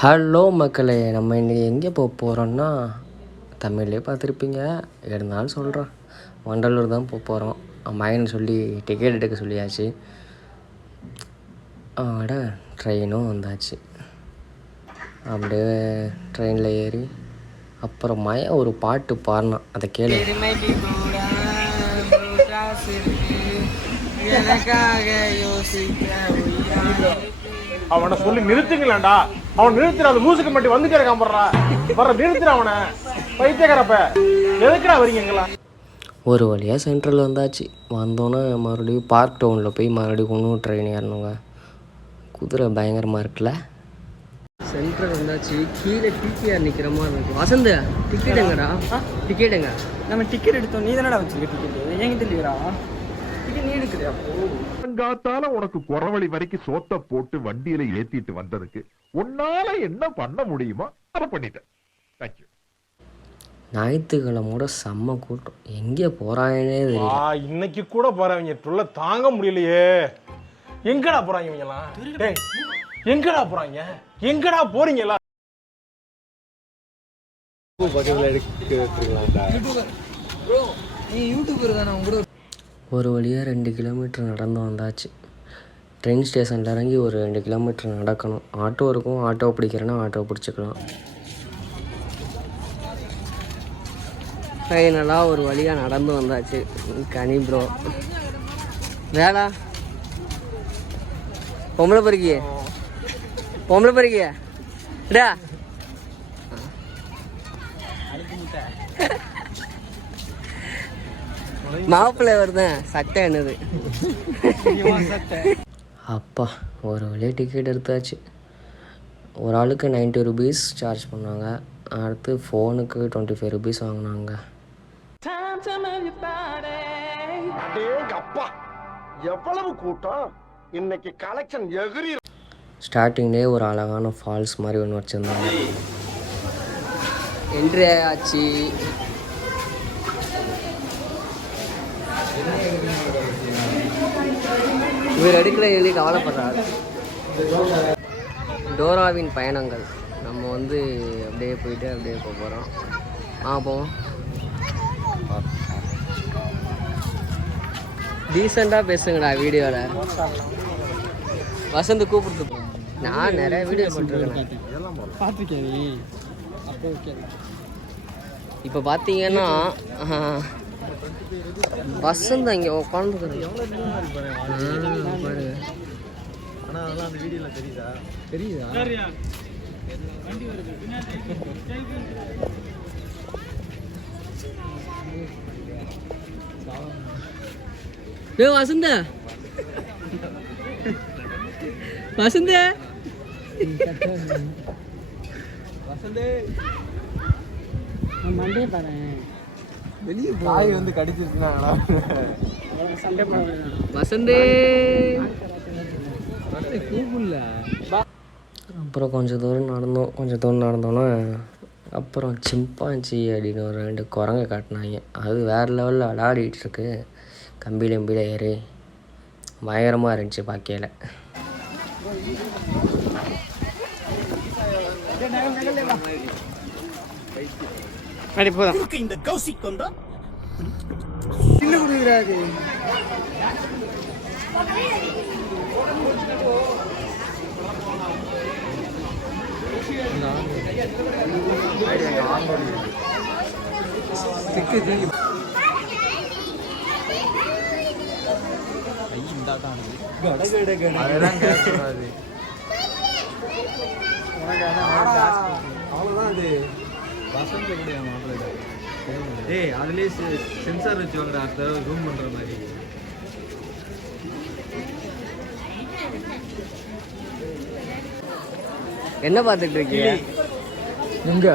Hello மக்களே, நம்ம இன்றைக்கி எங்கே போக போகிறோன்னா தமிழ்லேயே பார்த்துருப்பீங்க, இருந்தாலும் சொல்கிறோம். வண்டலூர் தான் போக போகிறோம். மயன்னு சொல்லி டிக்கெட் எடுக்க சொல்லியாச்சு. ட்ரெயினும் வந்தாச்சு. அப்படியே ட்ரெயினில் ஏறி அப்புறம் மயம் ஒரு பாட்டு பாடினான், அதை கேளு. அவனை சொல்லி நிறுத்துங்களேன்டா. அவன் நிறுத்துற அந்த லூசுக்கு மட்டும் வந்துட்டே இருக்கான். வர்ற நிறுத்துற அவனை. பைத்தியக்காரப்ப எதுக்குடா வரீங்களா? ஒரு வழியாக சென்ட்ரல் வந்தாச்சு. வந்தோன்னே மறுபடியும் பார்க் டவுனில் போய் மறுபடியும் இன்னும் ட்ரெயின் ஏறணுங்க. குதிரை பயங்கரமாக இருக்குல்ல. சென்ட்ரல் வந்தாச்சு. கீழே டிடிஆர் நிற்கிற மாதிரி இருக்கு. வசந்த டிக்கெட் எங்கடா? டிக்கெட் எங்க? நம்ம டிக்கெட் எடுத்தோம். நீ தானடா வச்சிருக்க டிக்கெட்? என்கிட்ட இல்லையா டிக்கெட்? நீ எடுக்கிறியா? காத்தால உனக்கு குறவழி வரைக்கும் சோத்த போட்டு வண்டியில ஏத்திட்டு வந்ததுக்கு உன்னால என்ன பண்ண முடியுமோ அதை பண்ணிட்டேன். தேங்க்யூ. ஞாயிற்றுக்கிழமோட செம்ம கூட்டம். எங்கே போகிறாங்கன்னே தெரியல. இன்னைக்கு கூட போறவங்க டுள்ள தாங்க முடியலையே. எங்கடா போறாங்க இவங்கலாம்? டேய், எங்கடா போறாங்க? எங்கடா போறீங்களா? ஒரு வழியாக 2 கிலோமீட்டர் நடந்து வந்தாச்சு. ட்ரெயின் ஸ்டேஷனில் இறங்கி ஒரு 2 கிலோமீட்டர் நடக்கணும். ஆட்டோ இருக்கும், ஆட்டோ பிடிக்கிறேன்னா ஆட்டோ பிடிச்சிக்கலாம். ஃபைனலாக ஒரு வழியாக நடந்து வந்தாச்சு. கனி ப்ரோ வேளா பொம்பளை பொறுக்கிய டா மாப்பிள்ளை வருதேன் சட்டை என்னது. அப்பா ஒரு வழியாக டிக்கெட் எடுத்தாச்சு. ஒரு ஆளுக்கு 90 rupees சார்ஜ் பண்ணாங்க. அடுத்து ஃபோனுக்கு 25 rupees வாங்கினாங்க. எவ்வளவு கூட்டம் இன்னைக்கு. கலெக்ஷன் எகிரி. ஸ்டார்டிங்லேயே ஒரு அழகான ஃபால்ஸ் மாதிரி ஒன்று வச்சுருந்தாங்க. என்ட்ரி ஆச்சு. இவர் எடுக்கல எழுதி கவலைப்படுறாரு. டோராவின் பயணங்கள். நம்ம வந்து அப்படியே போயிட்டு அப்படியே போக போகிறோம். போவோம். டீசெண்டாக பேசுங்கடா வீடியோவில். வசந்த் கூப்பிட்டு நான் நிறைய வீடியோ போட்டிருக்கேன். இப்போ பார்த்தீங்கன்னா வசந்த் அங்கே உட்காந்துக்கிறேன். வசந்த வசந்த மண்டே பாரு. வெளியே பாய் வந்து கடிச்சிருக்காங்களா? வசந்தே கூப்பிடல. அப்புறம் கொஞ்சம் தூரம் நடந்தோன்னே அப்புறம் சிம்பாஞ்சி அப்படின்னு ஒரு 2 குரங்கை காட்டினாங்க. அது வேறு லெவலில் விளையாடிட்டு இருக்கு. கம்பியில் ஏறி பயங்கரமாக இருந்துச்சு பார்க்கையில். இந்த கௌசிக் கொண்டா இன்னும் குடிக்கிறாரு. அவ்வளோதான் அது. வசந்த கிடையாது மாப்பிள்ளை. ஏய் அதுலேயே சென்சார் வச்சு வாங்குற அடுத்த ரூம் பண்ணுற மாதிரி. என்ன பார்த்துட்டு இருக்கீங்க? எங்க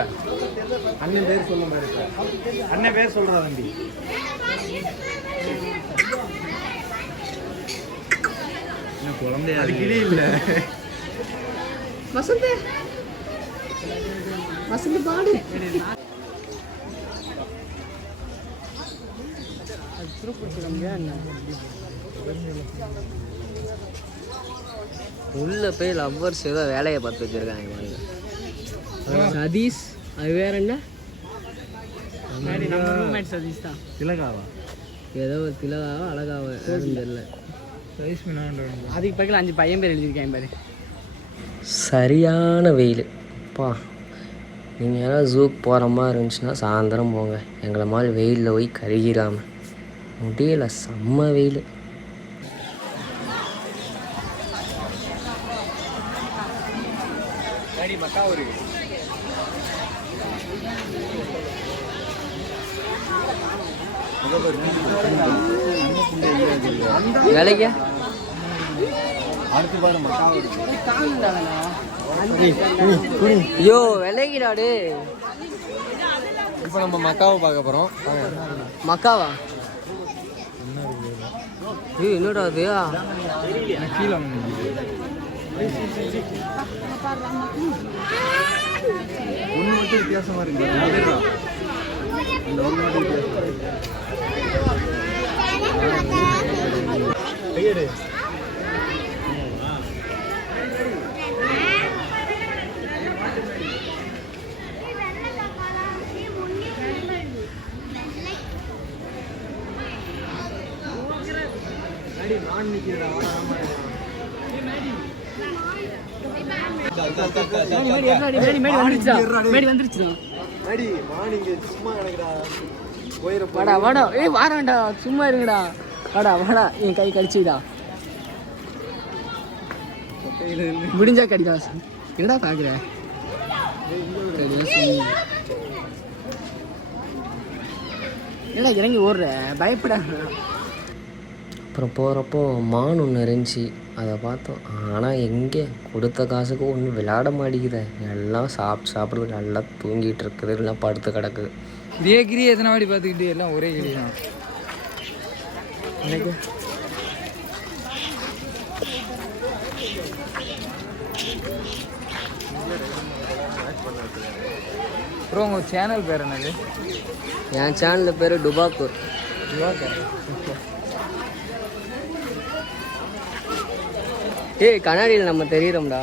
அண்ணன் பேர் சொல்ல மாதிரி. அண்ணன் பேர் சொல்றா தம்பி. என்ன குழந்தையா? அது கிளி இல்லை. வசந்த பாடு. உள்ளே போய் லவ்வர்ஸ் ஏதோ வேலையை பார்த்து வச்சுருக்காங்க பாருங்க. சதீஷ் அது வேற என்ன சதீஷ் தான். திலகாவா ஏதோ ஒரு திலகாவோ அழகாவோ தெரியல. சதீஷ் மீனான்ற அதுக்கு பக்கத்தில் 5 பையன் பேர் எழுதியிருக்கேன் பாரு. சரியான வெயில் அப்பா. நீங்கள் யாராவது ஜூக்கு போகிற மாதிரி இருந்துச்சுன்னா சாயந்தரம் போங்க. எங்களை மாதிரி வெயிலில் போய் கருகிடாமல் முடியல. செம்ம வெயில். வேலைக்கு ஐயோ விலைக்குடாடு. இப்போ நம்ம மக்காவை பார்க்க போகிறோம். மக்காவா? ஐயோ என்னடா அது? கீழே ஒன்று மட்டும் வித்தியாசமாக இருக்கு. இந்த ஒன்று மட்டும் வித்தியாசம். கையெடு. வாடா வாடா. ஏய் வாடாண்டா, சும்மா இருங்கடா. வாடா வாடா, என் கை கடிச்சுடா. முடிஞ்சா கடிடா. என்னடா பாக்குற? என்னடா இறங்கி ஓடுற? பயப்பட. அப்புறம் போகிறப்போ மான் ஒன்று இருந்துச்சு, அதை பார்த்தோம். ஆனால் எங்கே கொடுத்த காசுக்கு ஒன்றும் விளையாட மாட்டேங்குது. எல்லாம் சாப்பிட்றது நல்லா தூங்கிட்டு இருக்குது, இல்லை படுத்து கிடக்குது. இதே கிரி எத்தனை வாடி பார்த்துக்கிட்டு எல்லாம் ஒரே கிரி தான். எனக்கு அப்புறம் உங்கள் சேனல் பேர் என்னது? என் சேனல் பேர் டுபாக்கூர். ஏய் கண்ணாடியில் நம்ம தெரியுறோம்டா.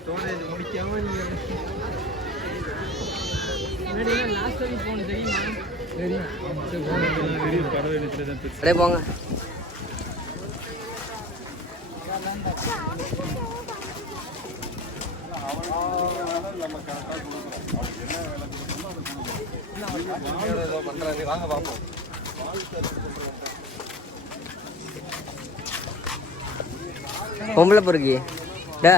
ஸ்டோரேஜ் முடிக்காம நீங்கள் அப்படியே போங்க. வாங்க பார்ப்போம். பொம்பளை பொறுக்கி டே,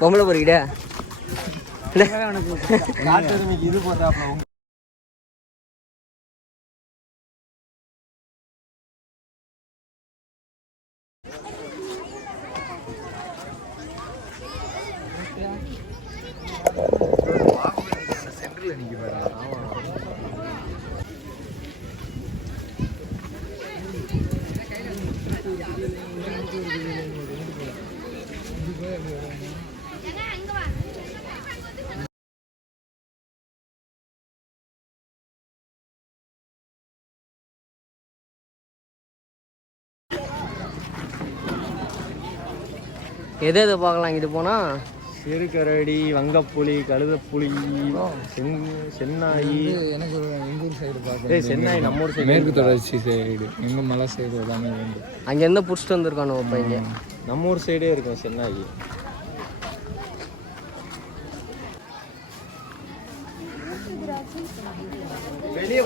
பொம்பளை பொறுக்கிடே. இது போட்டாப்ல சென்டரில் நிற்க போகிறா. எது எது பார்க்கலாம் இங்கிட்டு போனால்? சிறுகரடி, வங்கப்புலி, கழுதப்புலி, சென்னாயி. எனக்கு ஒரு எங்கள் ஊர் சைடு பார்க்க சென்னாய் நம்ம ஊர் சைடு, மேற்கு தொடர்ச்சி சைடு, எங்கள் மலை சைடு எல்லாமே உண்டு. அங்கேருந்து பிடிச்சிட்டு வந்திருக்கானோ இப்போ இங்கே. நம்ம ஊர் சைடே இருக்கும் சென்னாயி. வெளியே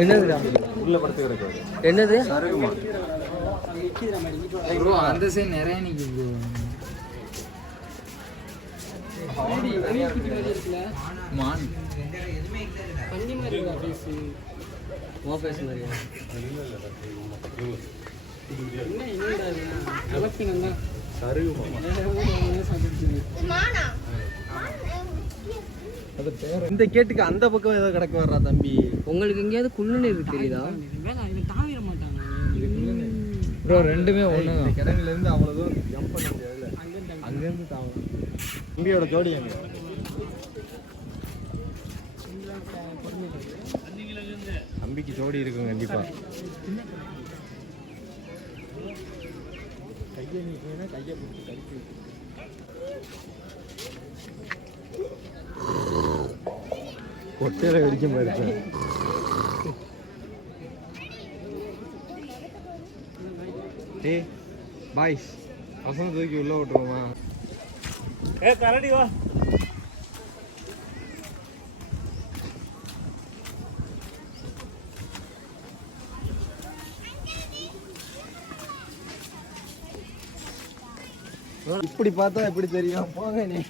என்னதுடா உள்ள படுத்து கிடக்கு? என்னது? அந்த சைடு நிறைய நிற்குது. மான் இந்த கேட்டுக்கு அந்த பக்கம் ஏதோ கிடக்கு வர்றா தம்பி. உங்களுக்கு எங்கேயாவது குள்ளுன்னு இருக்கு தெரியுதா? ப்ரோ ரெண்டுமே ஒன்று கிடங்குல இருந்து அவ்வளோ தூரம் ஜம்ப் பண்ண முடியாதுல்ல, அங்கேருந்து தாவணும். தம்பியோட ஜோடி எங்க? தம்பிக்கு ஜோடி இருக்கும் கண்டிப்பா. கையை நீக்கினா கையை பிடிச்சி கடிச்சு கொட்டையில வெடிக்க போயிருக்கேன். டேய் பாய்ஸ் பசங்க தூக்கி உள்ள விட்டுருவோமா? கரடி வா. இப்படி பார்த்தா எப்படி தெரியும்? போங்க நீ.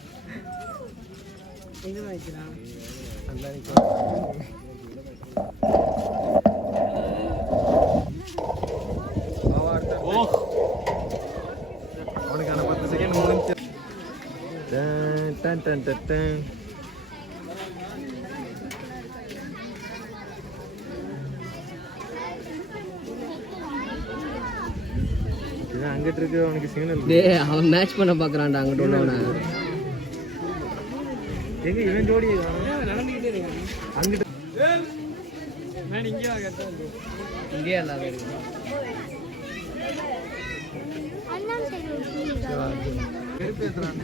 அவனுக்கான 10 செகண்ட் முடிஞ்சு. Done done done done. அங்கிட்டு இருக்கு அவனுக்கு சிக்னல். டேய் அவன் மேட்ச் பண்ண பார்க்கறான்டா அங்கிட்ட உள்ளவன. எங்க இவன் ஜோடி நடந்துக்கிட்டே இருக்கான் அங்கிட்டு. நான் இங்கே கரெக்டா வந்து இங்கே எல்லாம் இருக்கு. அண்ணன் சைடு பேசுறான்.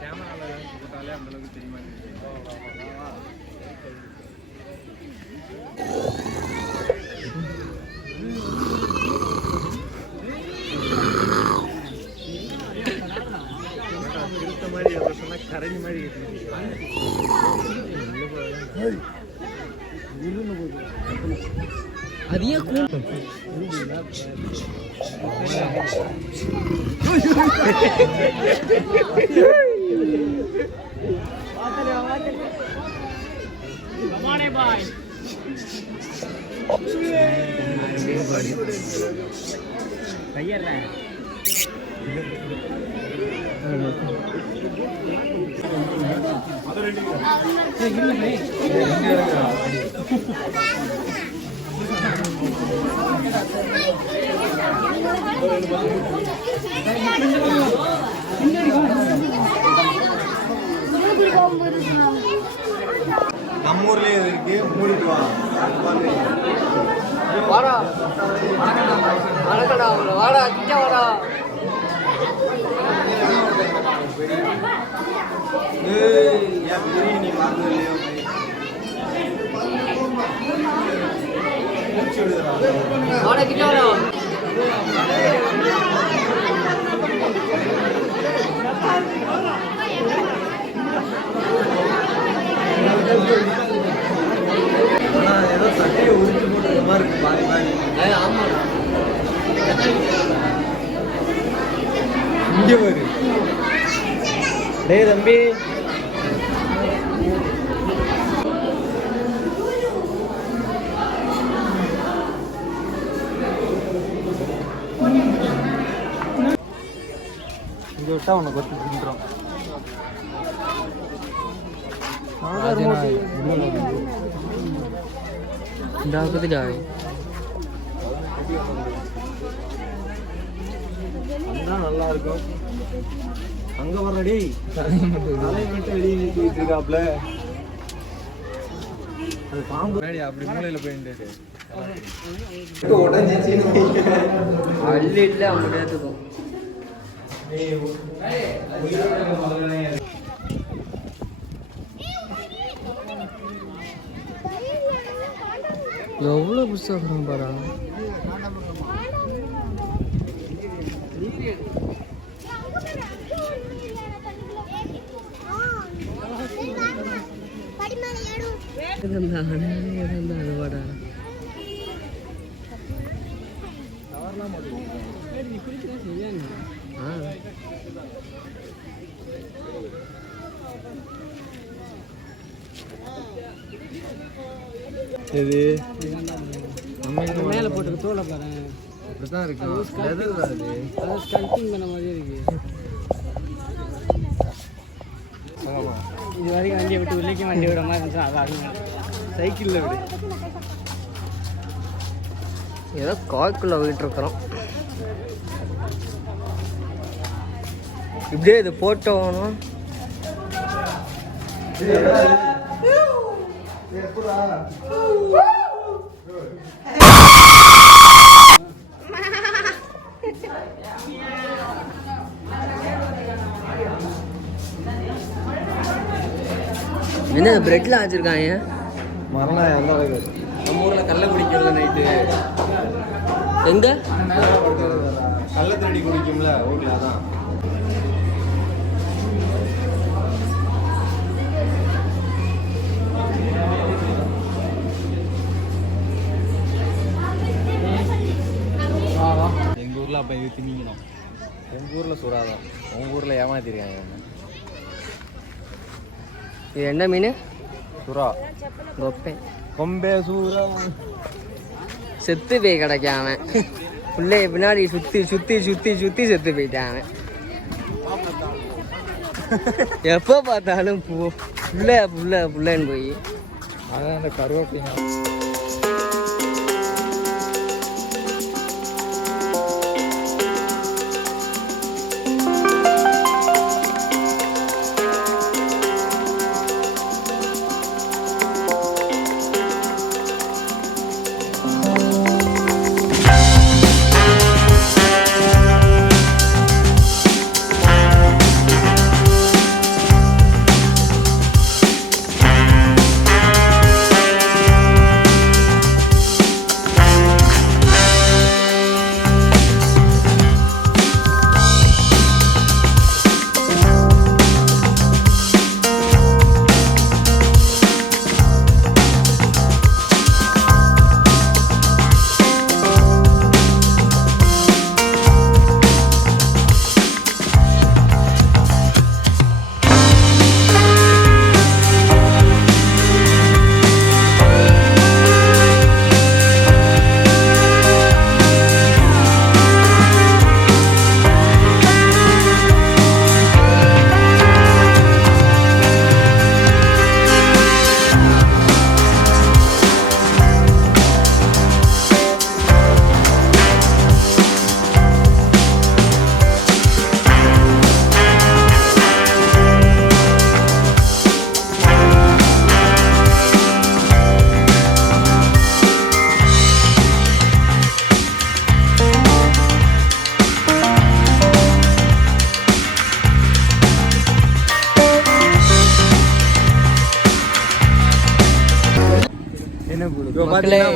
கேமராவில் போட்டாலே அந்த அளவுக்கு தெரியுமா? திருத்த மாதிரி சொன்னா கரடி மாதிரி அதிக கையல்ல நம்ம ஊர்லயே இருக்கு. மூடிட்டு வா. வாடா வணக்கடா வாடா கிட்ட வாடா. நீ வாங்க வாடா கிட்ட வாடா. ஏதோ சட்டையை உரிச்சு போட்டு மாதிரி இருக்கு பாதி பாதி. ஆமாடா இங்கே பாரு. டேய் தம்பி இங்கே விட்டா உன்னை கொத்தி தின்றோம். நல்லா இருக்கும். அங்க வர்றடி தலையை மட்டும் வெளியே நீட்டிட்டு இருக்காப்ல. அது பாம்பு அப்படி மூலையில போயிட்டு உடஞ்சிச்சு அள்ளிட்டுல அவங்க ஏற்றுக்கும். எவ்வளோ புதுசாக பாரா. அதுவாடா இது மேலே போட்டுருக்கு தோலை பாரு அப்படிதான் இருக்கு அது ஸ்கல்பிங் பண்ண மாதிரி இருக்கு இது வரைக்கும் வண்டியை விட்டு உள்ளேக்கும் வண்டி விட மாதிரி இருந்துச்சு அதான் சைக்கிளில் விடு ஏதோ காய்க்குள்ளே போயிட்டுருக்குறோம். இப்படியே இது போட்டோம். என்ன பிரெட்லாம் வச்சுருக்காங்க? மரணம் எந்த அளவுக்கு நம்ம ஊரில் கள்ள குடிக்கிறது நைட்டு எங்கே கள்ள திருடி குடிக்கும்ல ஊரில் அதான். எங்கள் ஊரில் அப்போ இது திணிக்கணும். எங்கள் ஊரில் சுறாதான், உங்கள் ஊரில் ஏமாத்திருக்காங்க. இது என்ன மீன்? சுறா. கொப்பை கொம்பே சூறா. செத்து போய் கிடைக்காம பிள்ளைய பின்னாடி சுற்றி சுற்றி சுற்றி சுற்றி செத்து போயிட்டாங்க. எப்போ பார்த்தாலும் புள்ள புள்ள புள்ளன்னு போய் அதான் அந்த கருவேப்பிங்க.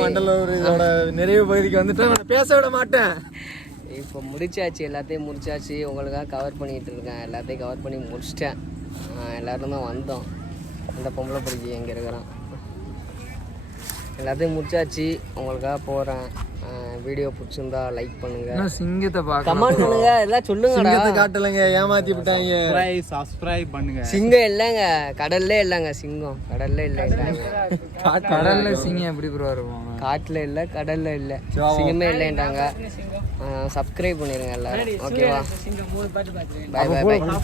வண்டலூர் இதோட நிறைவு பகுதிக்கு வந்துட்டு நான் பேச விட மாட்டேன். இப்போ முடிச்சாச்சு, எல்லாத்தையும் முடிச்சாச்சு. உங்களுக்காக கவர் பண்ணிகிட்டு இருக்கேன். எல்லாத்தையும் கவர் பண்ணி முடிச்சிட்டேன். எல்லோரும் தான் வந்தோம். இந்த பொம்பளை பிடிக்கி எங்கே இருக்கிறான். எல்லாத்தையும் முடிச்சாச்சு. உங்களுக்காக போகிறேன். வீடியோ பிடிச்சிருந்தா லைக் பண்ணுங்க, சிங்கத்தை பார்க்க கமெண்ட் பண்ணுங்க, எல்லாம் சொல்லுங்க. சிங்கத்தை காட்டலைங்க, ஏமாத்தி விட்டாங்க. சப்ஸ்கிரைப் பண்ணுங்க. சிங்கம் இல்லைங்க, கடல்ல இல்லைங்க. சிங்கம் கடல்ல இல்லைன்றாங்க. கடல்ல சிங்கம் எப்படி ப்ரோ இருக்கும்? காட்டுல இல்லை, கடல்ல இல்லை, சிங்கமே இல்லைன்றாங்க. சப்ஸ்கிரைப் பண்ணிருங்க எல்லாரும். ஓகேவா? பாய் பாய் பாய்.